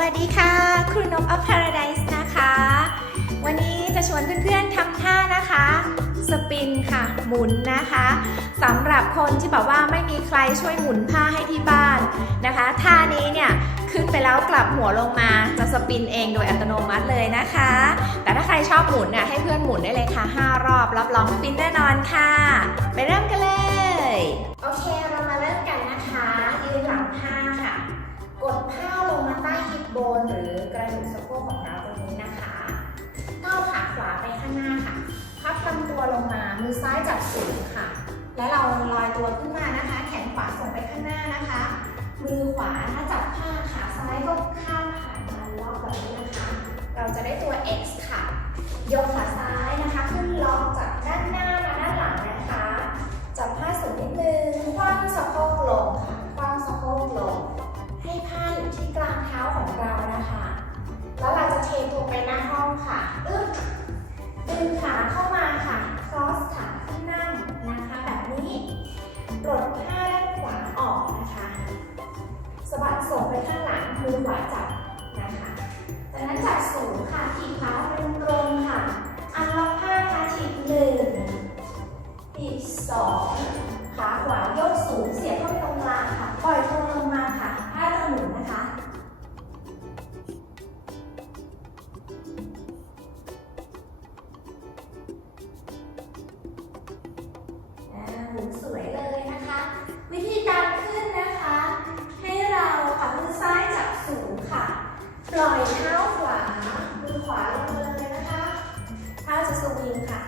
วัสดีค่ะ ครูนกอัพพาราไดส์นะคะ วันนี้จะชวนเพื่อนๆทำท่านะคะ สปินค่ะ หมุนนะคะสำหรับคนที่บอกว่าไม่มีใครช่วยหมุนผ้าให้ที่บ้านนะคะท่านี้เนี่ยขึ้นไปแล้วกลับหัวลงมาจะสปินเองโดยอัตโนมัติเลยนะคะ แต่ถ้าใครชอบหมุนเนี่ยให้เพื่อนหมุนได้เลยค่ะ 5 รอบรับรองสปินแน่นอนค่ะ ไปเริ่มกันเลย บนหรือกระดูกสะโพกของเราตรงนี้นะคะก้าวขาขวาไปข้างหน้าค่ะ พับลำตัวลงมา มือซ้ายจับสูงค่ะ และเราลอยตัวขึ้นมานะคะ แขนขวาส่งไปข้างหน้านะคะ มือขวาถ้าจับผ้าขาซ้ายก็ข้ามขานมาล็อกแบบนี้นะคะ เราจะได้ตัว X ค่ะ ยกขาซ้ายนะคะ ขึ้นล็อกจากด้านหน้ามาด้านหลังนะคะ จับผ้าสูงนิดนึงคว้างสะโพกลงค่ะ ดึงขาเข้ามาค่ะ cross ขาขึ้นนั่งนะคะ แบบนี้ปลดผ้าด้านขวาออกนะคะสะบัดส่งไปข้างหลังมือขวาจับนะคะจากนั้นจับสูงค่ะถีบเท้าเป็นตรงค่ะอันล็อกผ้าค่ะถีบหนึ่งถีบสอง หูสวยเลยนะคะ วิธีการขึ้นนะคะ ให้เราค่ะมือซ้ายจับสูงค่ะ ปล่อยเท้าขวา มือขวาลงเลยนะคะเท้าจะสวิงค่ะ